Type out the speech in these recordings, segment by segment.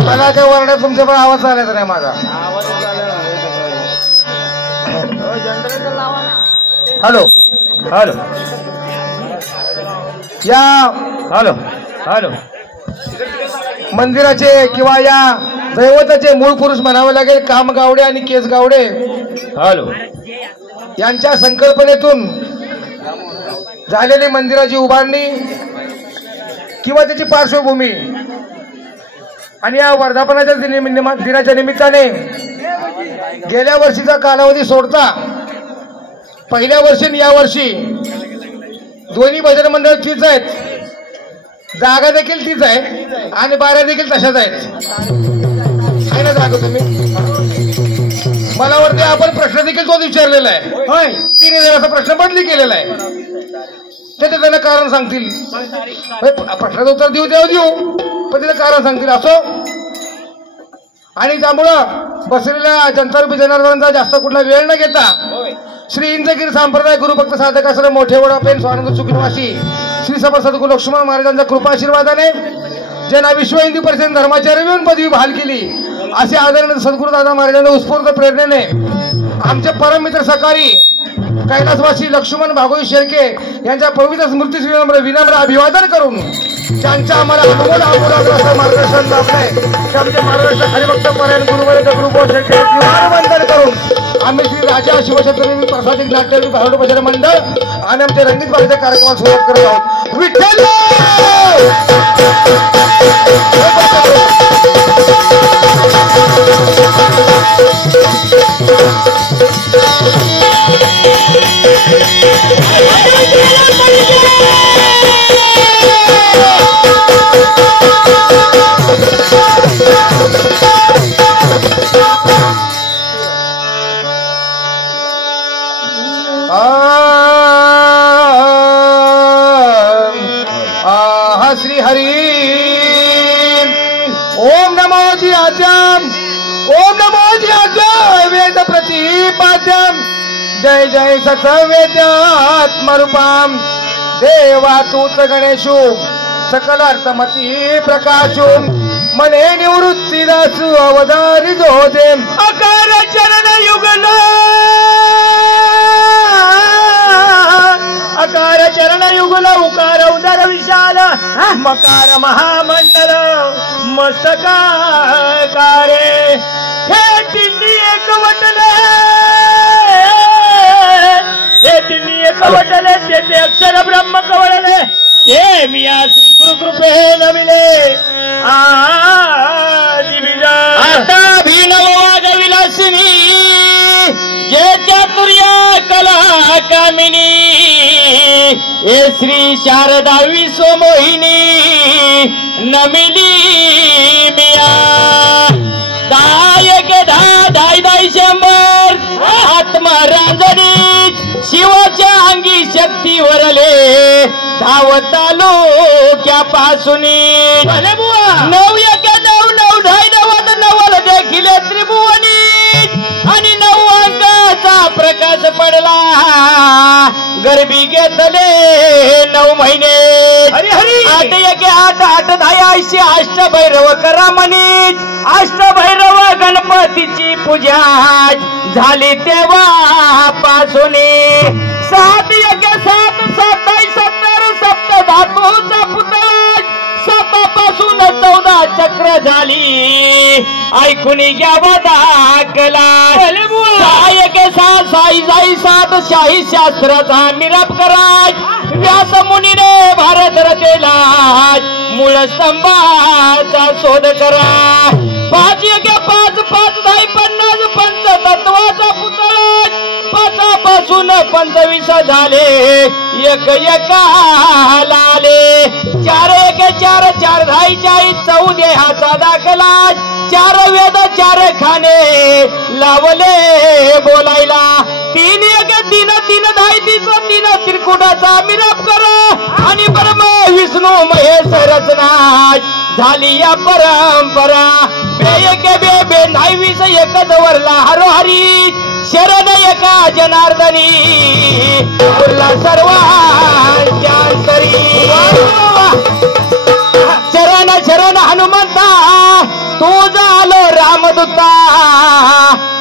मला काय वरड्यात तुमच्या पण आवाज आला नाही माझा. हॅलो हॅलो या हॅलो हॅलो मंदिराचे किंवा या दैवताचे मूळ पुरुष म्हणावे लागेल कामगावडे आणि केसगावडे हॅलो यांच्या संकल्पनेतून झालेली मंदिराची उभारणी किंवा त्याची पार्श्वभूमी आणि या वर्धापनाच्या दिनाच्या निमित्ताने गेल्या वर्षीचा कालावधी सोडता पहिल्या वर्षी आणि या वर्षी दोन्ही भजन मंडळ तीच आहेत, जागा देखील तीच आहे आणि बाऱ्या देखील तशाच आहेत. आहे ना जागा तुम्ही? मला वाटतं आपण प्रश्न देखील तोच विचारलेला आहे. होय 3000चा प्रश्न बदली केलेला आहे. ते त्यांना कारण सांगतील. प्रश्नाचं उत्तर देऊ पण त्याचं कारण सांगतील असो. आणि त्यामुळं बसलेल्या जनतारूपी जनार्दनांचा जास्त कुठला वेळ न घेता श्री इंद्रगिरी संप्रदाय गुरुभक्त साधक आश्रम मोठे वडापेन स्वानंद चुकीनवासी श्री सभा सद्गुरू लक्ष्मण महाराजांच्या कृपा आशीर्वादाने ज्यांना विश्व हिंदू परिषद धर्माचार्य येऊन पदवी बहाल केली असे आदरणीय सद्गुरू दादा महाराजांच्या उत्स्फूर्त प्रेरणेने आमचे परममित्र सकारी कैलासवासी लक्ष्मण भागवत शेळके यांच्या पवित्र स्मृती विनम्र अभिवादन करून त्यांच्या आम्हाला मार्गदर्शन लाभलंय आमचे महाराष्ट्र हरिभक्त परायण गुरुवर्ग गुरुगोळ शेळके वंदन करून आम्ही श्री राजा शिवछत्रपती प्रसादिक नाट्य भारुड भजन मंडळ आणि आमच्या रंगीत बाळाच्या कार्यक्रमात सुरुवात करत आहोत. विठ्ठल श्री हरी ओम नमो जी आद्यम ओम नमो जी आद्य वेद प्रतिपाद्यम जय जय सत्वेद्यात्मरूपाम देवा तूच गणेशु सकलार्थमती प्रकाशु मने निवृत्ती दासु अवधारी जोदे अकार चरण युगल अकार चरण युगल उकार उदर विशाल मकार महामंडल मस्तकारे हे तिन्ही एक वटले हे तिन्ही एक वटले ते अक्षर ब्रह्म कवळले हे मी श्री गुरु कृपे नमिले आता भिनवाद विलासिनी ये चातुर्य कला कामिनी हे श्री शारदा विश्वमोहिनी नमिली मिया दायक दाय दाय शंभर आत्मा रांजणी शिवाच्या अंगी शक्ती वरले धावत आलो क्या पासून नऊ एक नऊ नऊ ढाई नवद नवल देखील त्रिभुवनी आणि 9 अंकाचा प्रकाश पडला गरबी घेतले 9 महिने हरी हरी 8 एक 8 8 10 80 अष्टभैरव करा म्हणीत अष्टभैरव गणपतीची पूजा झाली तेव्हा पासून 7 एक 7 27 70 सप्त धातूचा पुतळा 7 पासून 14 चक्र झाली ऐकून घ्यावा दाखला 6 एक 6 साई जाई 7 शाही शास्त्राचा मिरप कराय व्यास मुनीने भारत रचेला मूळ स्तंभाचा शोध करा 5 एक 5 5 10 50 पंच तत्वाचा पुतळा 5 पासून 25 झाले एक एकाला आले 4 एक 4 4 10 40 14 दाखला 4 वेद 4 खाने लावले बोलायला 3 एक 3 3 10 3 त्रिकुटाचा मिरप करा आणि ब्रह्म विष्णू महेश रचना झाली या परंपरा एक बे नाही 20 एकच वरला हरोहरी शरण एका जनार्दनी बोलला सर्वांच्या अंतरी शरण शरण हनुमंता तू अवधूता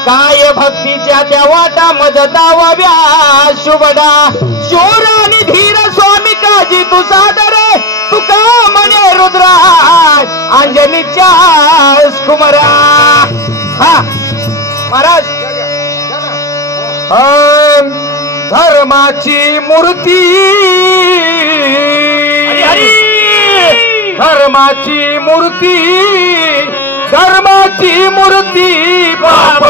काय भक्तीच्या त्या वाटा मज दावाव्या शुभदा शूर आणि धीर स्वामी काजी तू सादरे तुका म्हणे रुद्रा अंजनीच्या कुमारा. हा महाराज धर्माची मूर्ती धर्माची मूर्ती धर्माची मूर्ती बाप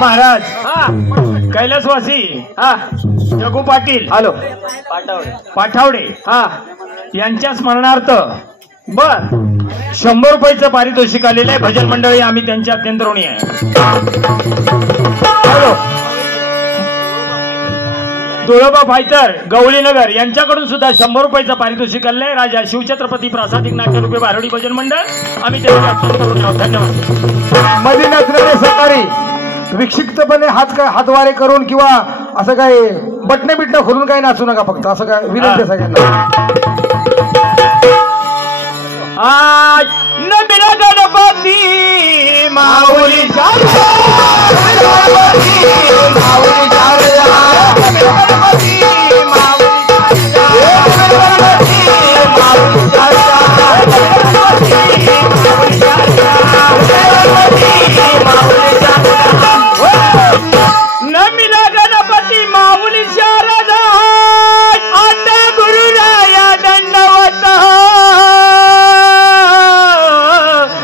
महाराज कैलासवासी जगू पाटील हॅलो पाठावडे यांच्या स्मरणार्थ बर 100 रुपयाचं पारितोषिक आलेलं आहे. भजन मंडळी आम्ही त्यांच्या अत्यंत ऋणी आहे. हॅलो तुळोबा फायतर गवळीनगर यांच्याकडून सुद्धा 100 रुपयाचं पारितोषिक आलंय. राजा शिवछत्रपती प्रासादिक नाट्यरूपे बारडी भजन मंडळ आम्ही त्यांच्या अत्यंत ऋणी आहोत. धन्यवाद. मध्ये नसलेले सहकारी विक्षिप्तपणे हातवारे करून किंवा असं काय बटणे बिटणं खोलून काही नाचू नका. फक्त असं काय विनंती आहे सगळ्यांना. आज नबिला गणपती माऊली नमिला गणपती माऊली शारदा आता गुरुराया दंडवत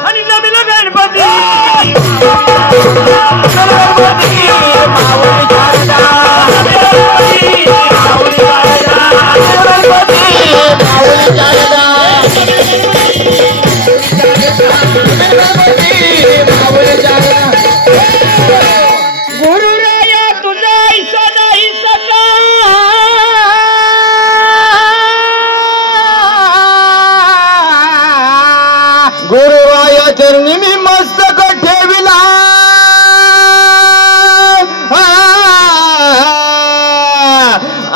आणि नमिला गणपती गुरुराया तुझा ऐसा नाही सका गुरुराया चरणी मी मस्तक ठेविला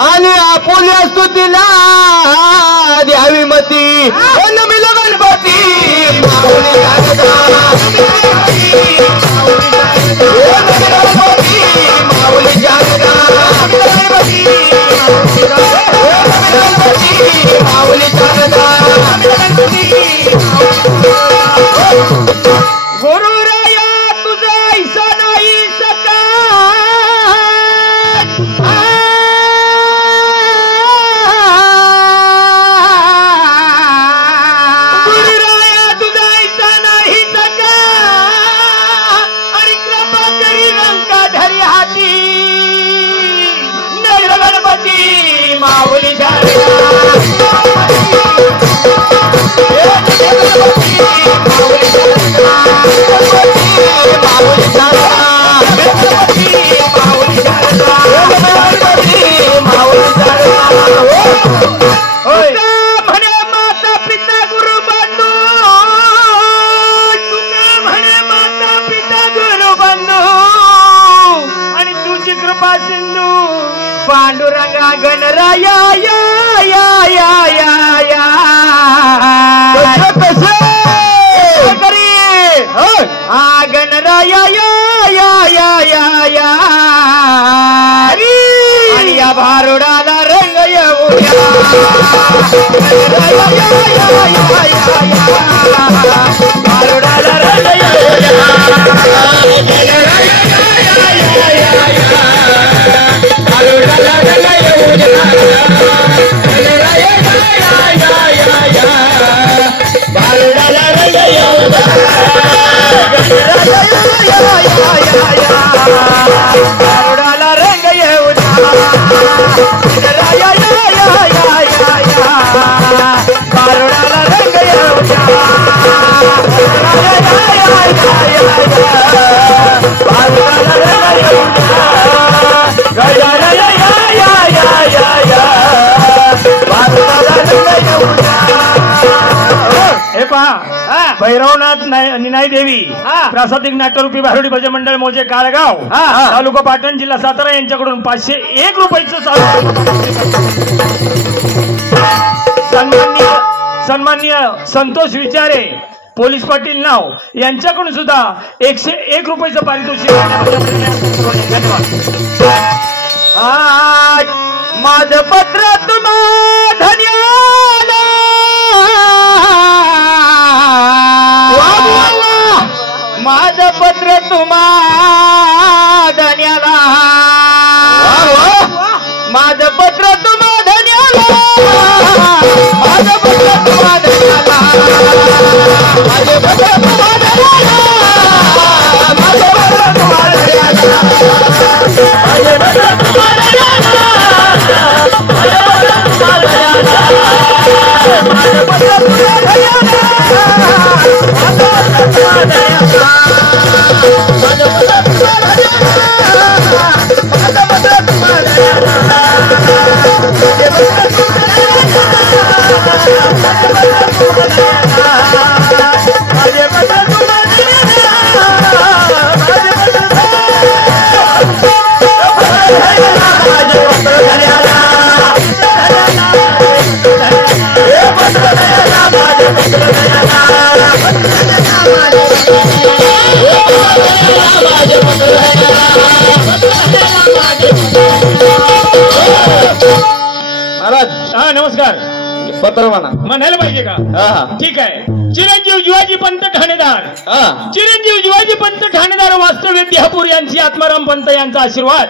आणि आपुल्या स्तुतीला द्यावी मती. नमिला गणपती माऊली शारदा माऊली शारदा माऊली शारदा गुरुराया तुझा ऐसा नाही सका गुरुराया तुझा ऐसा नाही सका आणि कृपा करी रंका धरी हाती नळ गणपती माऊली म्हणे माता पिता गुरु बंधू तुका म्हणे माता पिता गुरु बंधू आणि तुझी कृपा सिंधू पांडुरंगा गणराया या या या या या गणराया या या या या या आणि या भारुडाला रंग येऊया भारुडाला रंग रंग निनाद निनाई देवी प्रासादिक नाट्यरूपी भारुडी भजन मंडळ मोजे काळगाव तालुका पाटण जिल्हा सातारा यांच्याकडून 501 रुपयाचं सन्माननीय संतोष विचारे पोलीस पाटील नाव यांच्याकडून सुद्धा 101 रुपयाचं पारितोषिक. धन्यवाद. माझं पत्र तुम्हा धन्याला माझं पत्र तुम्हा धन्याला माझं पत्र तुम्हा धन्याला माझं पत्र तुम्हा धन्याला माझं पत्र तुम्हा धन्याला माझं पत्र तुम्हा धन्याला माझं पत्र तुम्हा धन्याला माझं पत्र तुम्हा धन्याला माझं पत्र तुम्हा धन्याला माझं पत्र तुम्हा धन्याला माझं पत्र तुम्हा महाराज. हा नमस्कार. पत्र म्हणायला पाहिजे का? ठीक आहे. चिरंजीव जीवाजी पंत ठाणेदार चिरंजीव जीवाजी पंत ठाणेदार वास्तव्य बिहापूर यांची आत्माराम पंत यांचा आशीर्वाद.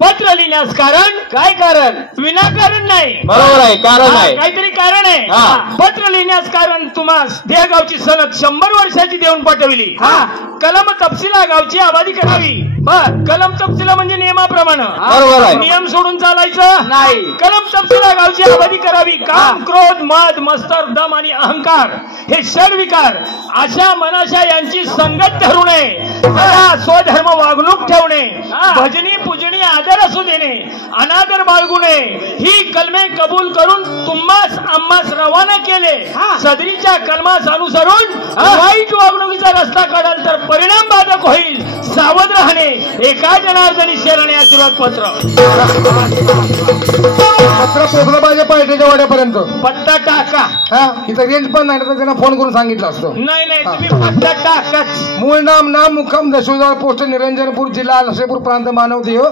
पत्र लिहिण्यास कारण काय? कारण विनाकारण नाही. बरोबर आहे. कारण आहे. काहीतरी कारण आहे. पत्र लिहिण्यास कारण तुम्हाला देहगावची सनद 100 वर्षाची देऊन पाठवली. कलम तपशिला गावची आबादी करावी. कलम तपशिला म्हणजे नियमाप्रमाणे. बरोबर आहे. नियम सोडून चालायचं नाही. कलम तपशिला गावची आबादी करावी. काम क्रोध मद मत्सर दम आणि अहंकार हे षडविकार अशा मनाशा यांची संगत धरू नये. स्वधर्म वागणूक ठेवणे भजनी पूजनी आदर असू देणे अनादर बाळगू नये ही कलमे कबूल करून तुम्हास आम्हास रवाना केले. सदरीच्या कलमास अनुसरून वाईट वागणुकीचा रस्ता काढाल तर परिणाम बाधक होईल. सावध राहणे. एका जनार्दनी शरणे आशीर्वाद पत्र. पत्र पोहोचलं पाहिजे पार्टीच्या वाड्यापर्यंत. पत्ता टाका. इथं रेंज पण नाही तर त्यांना फोन करून सांगितलं असतं. नाही नाही तुम्ही पत्ता टाकाच. मूळ नाम नाम मुक्काम दशोजार पोस्ट निरंजनपूर जिल्हा लक्षपूर प्रांत मानवदेव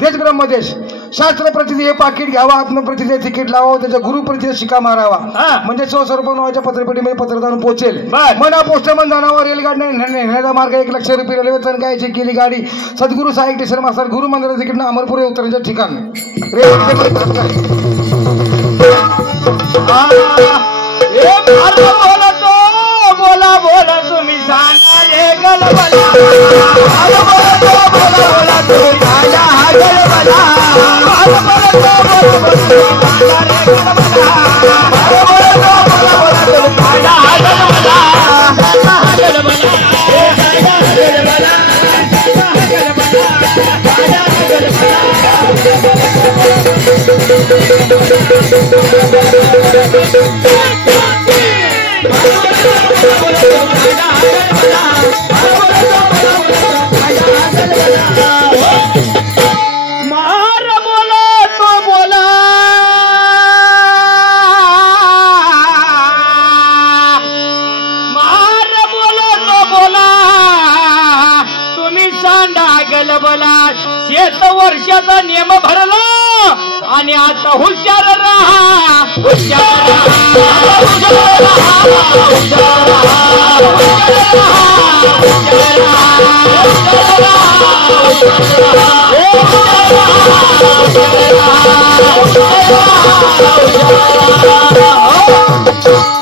देश ब्रह्मदेश. शास्त्र प्रतिनिधी हे पाकिट घ्यावा आत्मप्रतिनिधी तिकीट लावावं त्याच्या गुरुप्रतिनिधी शिका मारावा म्हणजे स्वस्वरूप नावाच्या पत्रपेटीमध्ये पत्रदान पोहोचेल. मना पोस्टमन जाणावर रेलगाडी नेण्याचा मार्ग 1 लाख रुपये रेल्वे चणकायची केली गाडी सद्गुरू साई स्टेशन मास्तर गुरु मंदिर तिकीट अमरपूर उतरण्याचे ठिकाण. बोला बोला तुम्ही सांगा रे गलबला. बोला तुम्ही सांगा हा गलबला. वर्षाचा नियम भरला आणि आता हुशार राहा.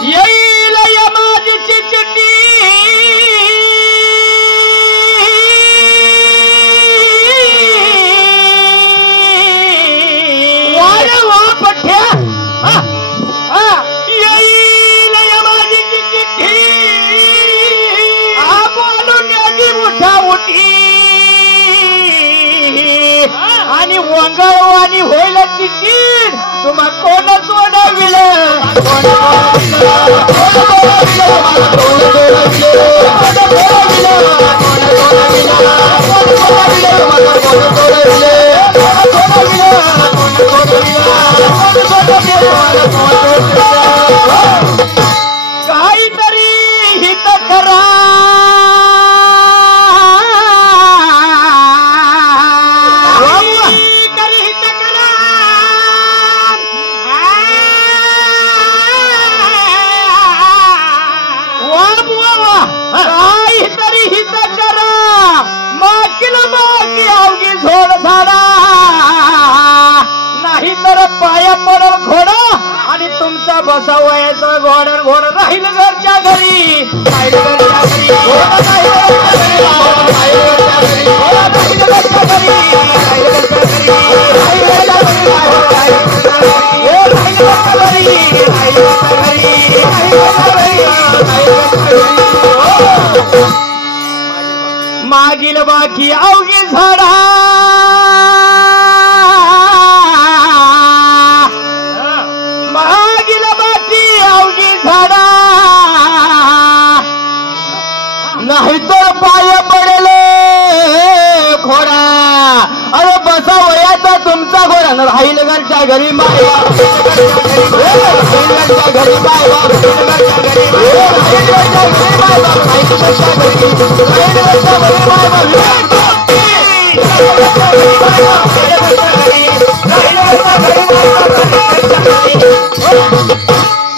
येईल यमाजीची चिठ्ठी आणि वंगळवाणी होईल तिकीट तुम्हा कोण सोडविलं काहीतरी हित करा काहीतरी हित करा मागील मागी अवघी झोड झाडा नाही तर पाया पडल घोडा आणि तुमचा बसा वयाचा घोड राहील घरच्या घरी मागील बाकी अवघी झाडा मागील बाकी अवघी झाडा नाही तर पाय पडेल घोडा अरे बसा वयाचा तुमचा घोडा न राहील घरच्या घरी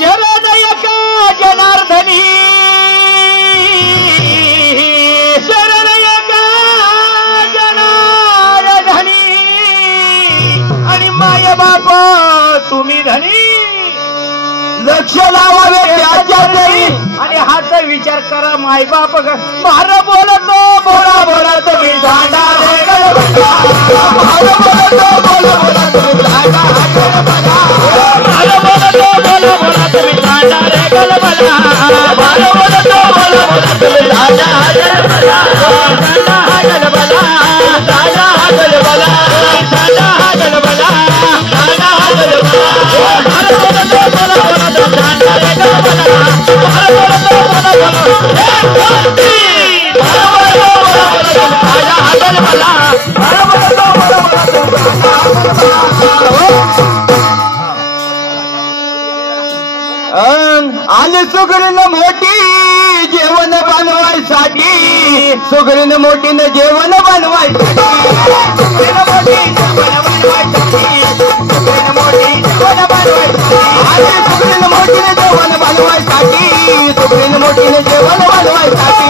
शरणयका जनार्दनी शरणयका जनार्दनी आणि माय बाप तुम्ही धनी लक्ष लावावे त्याच्या घरी आणि हाच विचार करा माय बाप मार बोलतो बोला बोला तुम्ही झाडा आले सुगरीन मोठी जेवण बनवायसाठी सुगरीन मोठीने जेवण बनवायसाठी सुगरीन मोठीने जेवण बनवायसाठी सुगरीन मोठीने जेवण बनवायसाठी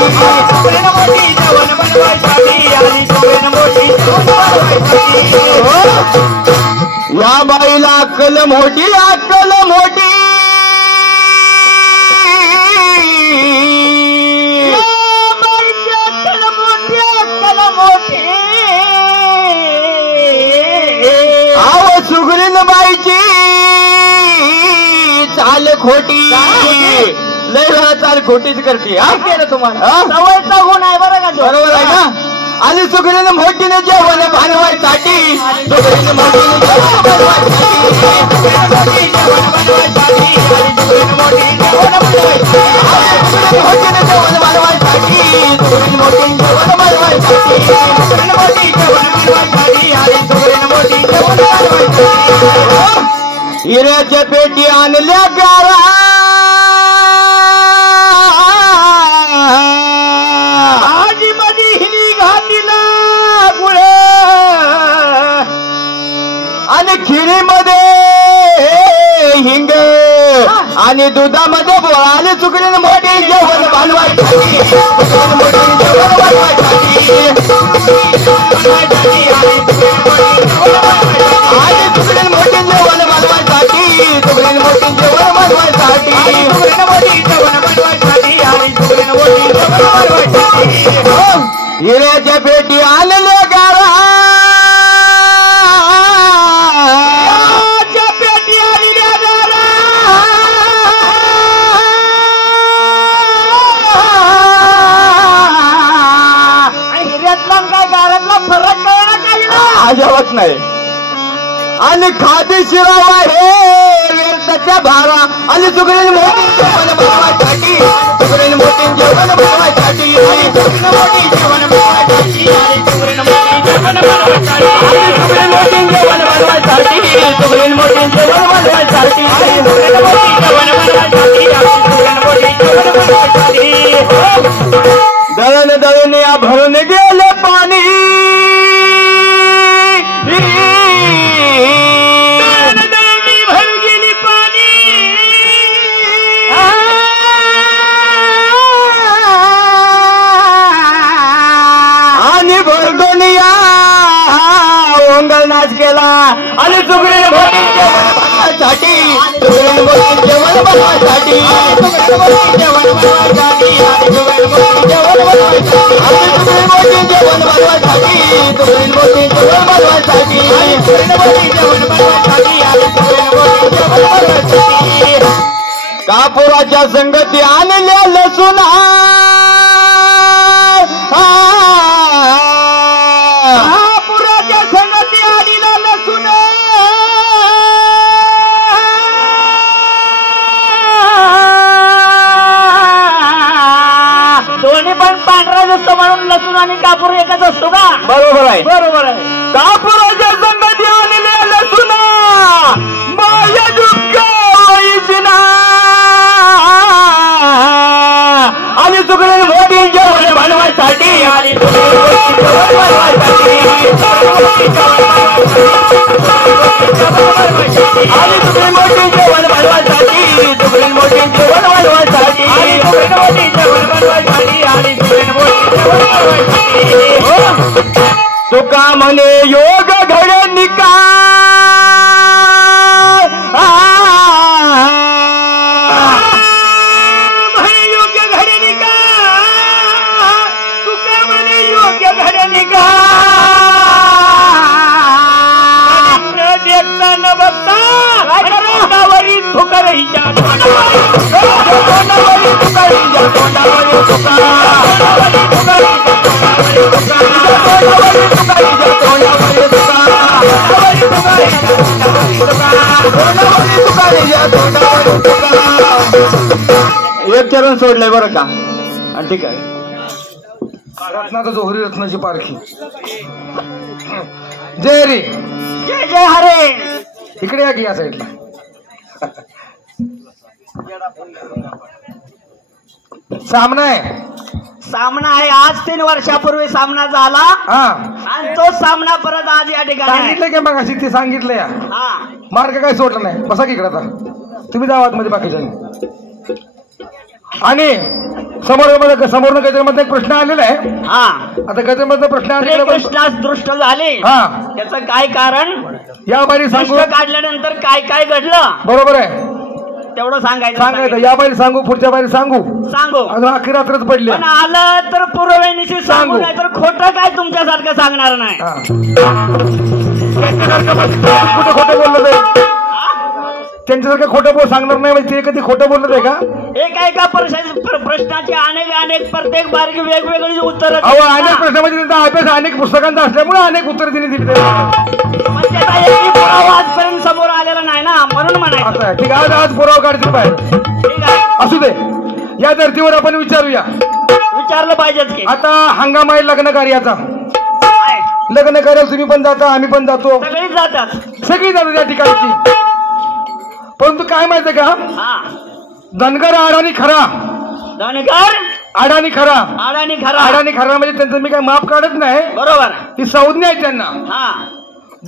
या बाईला अक्कल मोठी अक्कल मोठी सुगरीन बाईची चाल खोटी लय वेळा चाल खोटीच करते हा केलं तुम्हाला सवयचा गुण आहे बरं का बरोबर आहे ना आणि सुगरीन मोठीने जेवण बनवायसाठी सुगरीन मोठीने जेवण बनवायसाठी हिऱ्याच्या पेटी आणल्या गारा आजी मधी हिनी घातीला गुळ आणि खिरीमध्ये हिंग आणि दुधामध्ये बोळाने सुगरीन मोठी जेवण बनवायसाठी हिऱ्याच्या पेटी आणल्या गारा पेटी आणल्या गारा हिऱ्यातला काय गारातला फरक कळला काही ना अजिबात नाही आणि खादी शिरावा हे व्यर्थाच्या भारा आणि सुगरण मोठी जेवण बनवायसाठी सुगरण मोठी जेवण बनवायसाठी सुगरण मोठी जेवण बनवायसाठी सुगरण मोठी जेवण बनवायसाठी सुगरण मोठी जेवण बनवायसाठी सुगरण मोठी जेवण बनवायसाठी सुगरण मोठी जेवण बनवायसाठी सुगरण मोठी जेवण बनवायसाठी दळण दळण या भरून गेले पाणी नाच केला आणि सुगरण मोठी जेवण बनवायसाठी सुगरण मोठी जेवण बनवायसाठी सुगरण मोठी जेवण बनवायसाठी सुगरण मोठी जेवण बनवायसाठी सुगरण मोठी जेवण बनवायसाठी सुगरण मोठी जेवण बनवायसाठी सुगरण मोठी जेवण बनवायसाठी सुगरण मोठी जेवण बनवायसाठी कापुराच्या संगती आणल्या लसूण म्हणून लसूण आणि कापूर एकच असतो का? बरोबर आहे बरोबर आहे. कापुराच्या संगती आणले लसूण माझ्या दुःखाईना आणि सुगरण मोठी जेवण बनवायसाठी आणि सुगरण मोठी जेवण बनवायसाठी सुगरण मोठी जेवण बनवायसाठी सुगरण मोठी जेवण बनवायसाठी आणि सुगरण मोठी जेवण बनवायसाठी तुका म्हणे योग घडे निकाल म्हणे योग्य घडे निकाल तुका म्हणे योग्य घडे निकाल देखता न बघता तोंडावरी थुकरईच्या तोंडावरी थुकरईच्या तोंडावरी एक चरण सोडलंय बरं का? ठीक आहे. रत्नाचं जोहरी रत्नाची पारखी. जय रे जय जय हरे. इकडे या की या साईडला. सामना आहे सामना आहे. आज 3 वर्षापूर्वी सामना झाला हा आणि तो सामना परत आज या ठिकाणी सांगितलं की मग अशी ते सांगितलं या हा मार्ग काय सोडला नाही. बसा की इकडे आता तुम्ही जावा आतमध्ये बाकीच्या. आणि समोर काहीतरी मध्ये एक प्रश्न आलेला आहे. हा आता गजमधला प्रश्न आलेला कृष्णास दृष्ट झाले हा त्याचं काय कारण या बारी सांगू काढल्यानंतर काय काय घडलं बरोबर आहे तेवढं सांगायचं. या बारी सांगू पुढच्या बारी सांगू अजून अखेर रात्रच पडली. पण आलं तर पूर्वेनीशी सांगू नाही तर खोटं काय तुमच्यासारखं सांगणार नाही. कुठं खोटं बोललं ते त्यांच्यासारखं खोटं बोल सांगणार नाही म्हणजे ते कधी खोटं बोललं आहे का? एका प्रश्नाची अनेक प्रत्येक बारीक वेगवेगळी उत्तर अनेक प्रश्नामध्ये त्यांचा अभ्यास अनेक पुस्तकांचा असल्यामुळे अनेक उत्तर त्यांनी दिली. आजपर्यंत समोर आलेला नाही ना म्हणून म्हणायचं. ठीक आहे आज पुरावा काढतील बाहेर. ठीक आहे असू दे. या धर्तीवर आपण विचारूया. विचारलं पाहिजेच की. आता हंगाम आहे लग्न कार्याचा. लग्न कार्याला तुम्ही पण जाता आम्ही पण जातो सगळी जातात त्या ठिकाणची. परंतु काय माहितीये का धनगर अडाणी खरा धनगर अडाणी खरा अडाणी खरा अडाणी खरा म्हणजे त्यांचं मी काय माफ काढत नाही. बरोबर ही संज्ञा आहे त्यांना.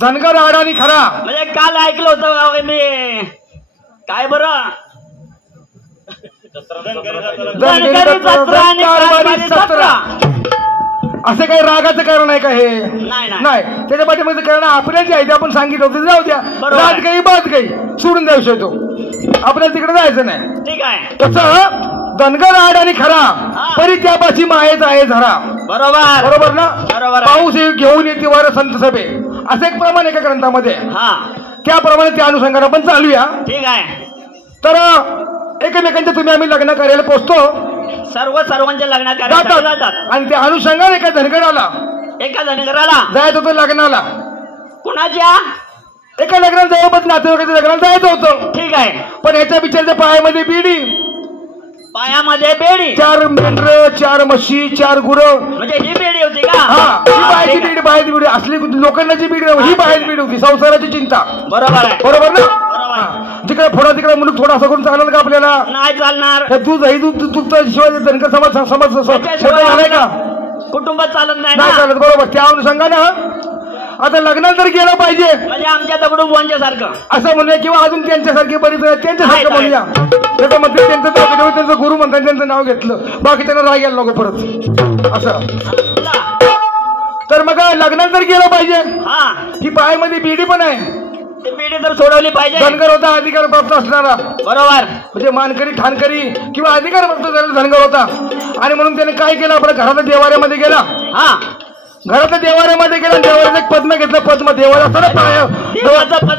धनगर अडाणी खरा म्हणजे काल ऐकलं होतं मी काय बरं असं काही रागाचं कारण आहे का? हे नाही त्याच्या पाठीमध्ये कारण आपल्या जे आहे ते आपण सांगितलं होतं जाऊ द्या. रात काही बात काही सोडून द्या विषय तो आपल्याला तिकडे जायचं नाही. ठीक आहे तसं धनगर आड आणि खरा परी त्यापाशी मायेच आहे झरा. बरोबर बरोबर ना? बरोबर. पाऊस घेऊन येते वार संत सभे असं एक प्रमाण एका ग्रंथामध्ये त्याप्रमाणे त्या अनुषंगाने आपण चालूया. ठीक आहे. तर एकमेकांच्या तुम्ही आम्ही लग्न करायला पोचतो. सर्वांच्या लग्न करायला जातात आणि त्या अनुषंगाने एका धनगराला जायचं होतं लग्नाला. कुणाच्या? एका लग्नाला जवळपास नातेवाईकाच्या लग्नाला जायचं होतं. ठीक आहे. पण ह्याच्या बिचारच्या पायामध्ये बिडी, पायामध्ये बेडी, 4 मेंढर, 4 म्हशी, 4 गुरं. म्हणजे ही बेडी होती का? हा, ही बाहेरची बीड, बाहेरची बीड असली लोखंडाची बीड, ही बाहेर बीड होती. संसाराची चिंता. बरोबर आहे. बरोबर ना? बरोबर. जिकडे फोडा तिकडे मुलूक थोडा असं करून चालेल का आपल्याला? नाही चालणार. हे दूध ही दूध दूध शिवाय धनकर समाज समाज त्याच्याशिवाय झालाय का? कुटुंबात चालत नाही नाही ना. चालत. बरोबर. त्या अनुषंगानं आता लग्नात तर गेलं पाहिजे म्हणजे आमच्या दगडू बोंच्या सारखं असं म्हणूया, किंवा अजून त्यांच्यासारखे बरीच त्यांच्यासारखं म्हणूया. त्याचं म्हणते त्यांचं नाव, त्यांचं गुरु म्हणतात, त्यांचं नाव घेतलं, बाकी त्यांना राग यायला नको परत असं. तर मग लग्नात तर गेलं पाहिजे. हा, ही पायामध्ये बिडी पण आहे. ती बेडी तर सोडवली पाहिजे. धनगर होता, अधिकार प्राप्त असणारा, बरोबर. म्हणजे मानकरी ठाणकरी किंवा अधिकार प्राप्त झालेला धनगर होता. आणि म्हणून त्याने काय केलं, आपल्या घराच्या देवाऱ्यामध्ये गेला. हा, घराच्या देवाऱ्यामध्ये गेला, देवाऱ्यात एक पद्म घेतलं. पद्म देवाला असं ना पाया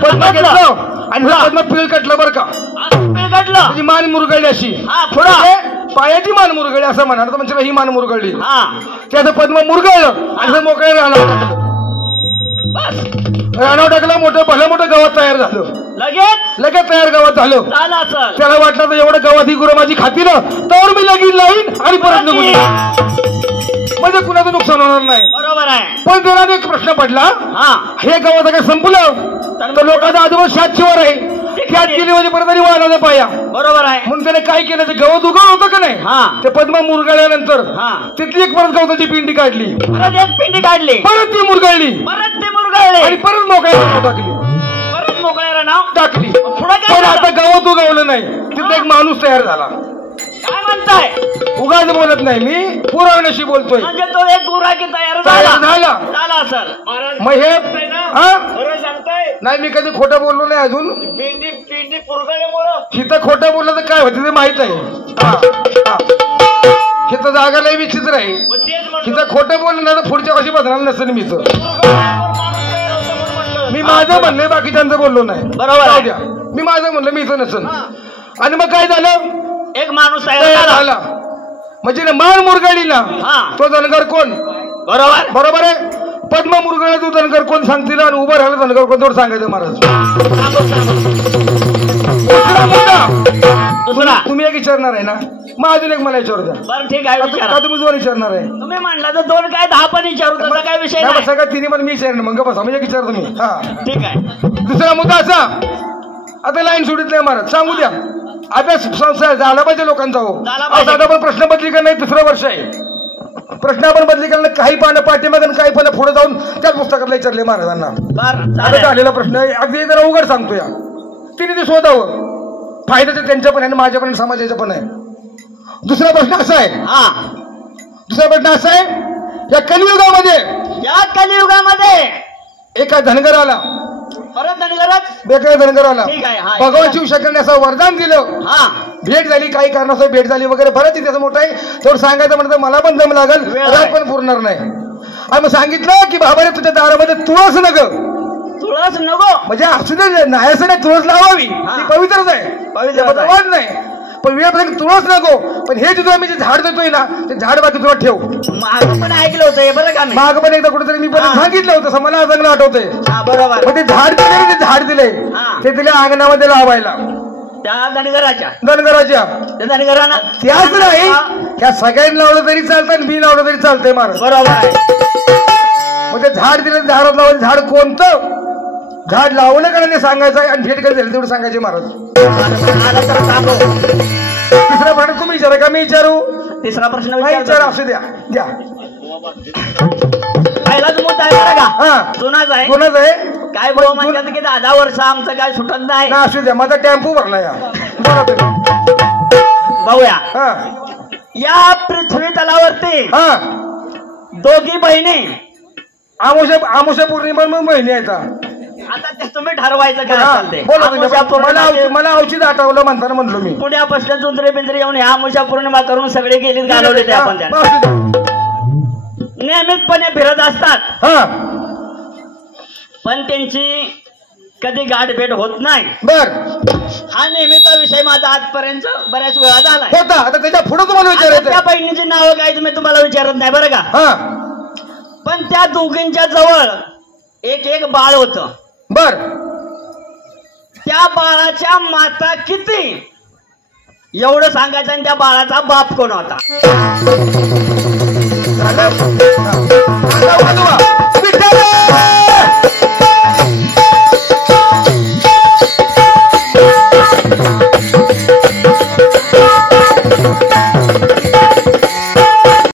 पद्म घेतलं आणि पद्म पिळकटलं बरं का. पिळकटलं त्याची मान मुरगळली अशी. हा, पुढं पायाची मान मुरगळली असं म्हणा, तर म्हणजे ही मान मुरगळली. हा, त्याचं पद्म मुरगळलं आणि मोकळे राहणार टाकलं. रानावर टाकलं, मोठं भलं मोठं गवत तयार झालं. लगेच तयार गवत झालं. त्याला वाटलं तर एवढं गवत ही गुरु माझी खातील, तर मी लगीन लाईन आणि परत निघून म्हणजे कुणाचं नुकसान होणार नाही. बरोबर आहे. पण त्याला एक प्रश्न पडला, हे गवत काय संपलं तर लोकांचा आजोबा शातशिवर आहे, त्यात गेली म्हणजे परत आणि वाढवलं पाया. बरोबर आहे. म्हणून त्याने काय केलं, ते गवत उगवलं होतं का नाही, ते पद्म मुरगळल्यानंतर तिथली एक परत गवताची पिंडी काढली, परत एक पिंडी काढली, परत ती मुरगळली, परत ती मुरगळली आणि परत मोकळ्या टाकली, परत मोकळ्याला नाव टाकली. पुढे काय पण आता गवत उगवलं नाही, तिथे एक माणूस तयार झाला. काय म्हणताय? उगाच बोलत नाही मी, पुराव्याशी बोलतोय. म्हणजे तो एक गुराकी तयार झाला सर. मग हे सांगताय नाही, मी कधी खोटं बोललो नाही अजून. पिंडी पिंडी पुरगळल्यामुळं तिथं खोटं बोललं तर काय होतं ते माहित आहे. तिथं जागा लई विचित्र आहे. तिथं खोटं बोललं ना तर पुढच्या वर्षी बदलणार नसेल मी. मी माझं म्हणलंय, बाकीच्यांचं बोललो नाही. बरोबर. मी माझं म्हणलं, मी इथं नसेल. आणि मग काय झालं, एक माणूस तयार झाला म्हणजे मान मुरगळीला. तो धनगर कोण? बरोबर. बरोबर आहे. पद्म मुरगळ तू धनगर कोण सांगतील, आणि उभं राहिलं धनगर कोण, तेवढं सांगायचं महाराज. दुसरा तुम्ही एक विचारणार आहे ना, मग अजून एक मला विचारू द्या. बरं ठीक आहे. का तुम्ही 2 विचारणार आहे? तुम्ही म्हणला तर 2 काय 10 पण विचारू, त्याचा काय विषय नाही. सगळं तिन्ही पण मी विचारणार, मग बसा म्हणजे विचार तुम्ही. ठीक आहे. दुसरा मुद्दा असा, आता लाईन सोडित नाही महाराज, सांगू द्या. अभ्यास संस्था झाला पाहिजे लोकांचा. हो, आता पण प्रश्न बदली का नाही, 3रं वर्ष आहे. प्रश्न आपण बदली करणार, काही पानं पाठीमागून काही पानं पुढे जाऊन त्याच पुस्तकातला विचारले महाराजांना. आता झालेला प्रश्न अगदी जरा उघड सांगतो या, तिने ते शोधावं. फायद्याचं त्यांच्या पण आहे आणि माझ्या पण, समाजाचं पण आहे. दुसरा प्रश्न असा आहे, दुसरा प्रश्न असा आहे, या कलियुगामध्ये एका धनगराला, परत धनगरच वेगळ्या धनगराला ठीक आहे. भगवान शिवशंकरने असं वरदान दिलं. भेट झाली, काही कारणास्तव भेट झाली वगैरे, बरंच त्याचं मोठं आहे. तेवढं सांगायचं म्हणतं मला पण दम लागल, रात पण पुरणार नाही. आणि मग सांगितलं की बाबा रे, तुझ्या दारामध्ये तुळस नको, म्हणजे असू दे नाही असं नाही, तुळस लावावी, ती पवित्रच आहे, पवित्र नाही. पण वेळ तुळस नको, पण हे तुझं मी जे झाड देतोय ना, ते झाड बाकी तुला ठेव. माग पण ऐकलं होतं बरं का, माग पण एकदा कुठेतरी मी पण सांगितलं होतं, असं मला चांगलं आठवतंय. बरोबर. मग ते झाड दिले, ते दिले अंगणामध्ये लावायला त्या धनगराच्या धनगरांना. त्याच नाही, त्या सगळ्यांनी लावलं तरी चालतं आणि मी लावलं तरी चालतंय महाराज. बरोबर आहे. मग ते झाड दिलं, झाडात लावलं. झाड कोणतं, झाड लावलं का नाही सांगायचं आहे, आणि भेट कधी झाली तेवढं सांगायचे महाराज. तिसरा प्रश्न तुम्ही विचारा का मी विचारू? तिसरा प्रश्न विचारा, असू द्या. पहिलाच मुद्दा आहे बरं का, जुनाच आहे. काय भाऊ म्हणतात की 10 वर्ष आमचं काय सुटत नाही. असू द्या, माझा टेम्पो भरला या. भाऊया, या पृथ्वी तलावरती दोघी बहिणी, आमुषा पौर्णिमा महिने आहेत. आता ते तुम्ही ठरवायचं काय. मला औषध आठवलं म्हणताना म्हणलो मी. पुण्यापासून चुंदरे बिंद्रे येऊन ह्या आमुषा पौर्णिमा करून सगळे गेलीत घालवले ते आपण नियमितपणे फिरत असतात. पण त्यांची कधी गाठभेट होत नाही. बर, हा नेहमीचा विषय माझा आजपर्यंत बऱ्याच वेळा झाला होता. आता त्याच्या पुढे तुम्हाला विचारायचं, त्या बहिणीची नावं काय तुम्ही तुम्हाला विचारत नाही बरं का. पण त्या दोघींच्या जवळ एक बाळ होतं. बर, त्या बाळाच्या माता किती एवढं सांगायचं आणि त्या बाळाचा बाप कोण होता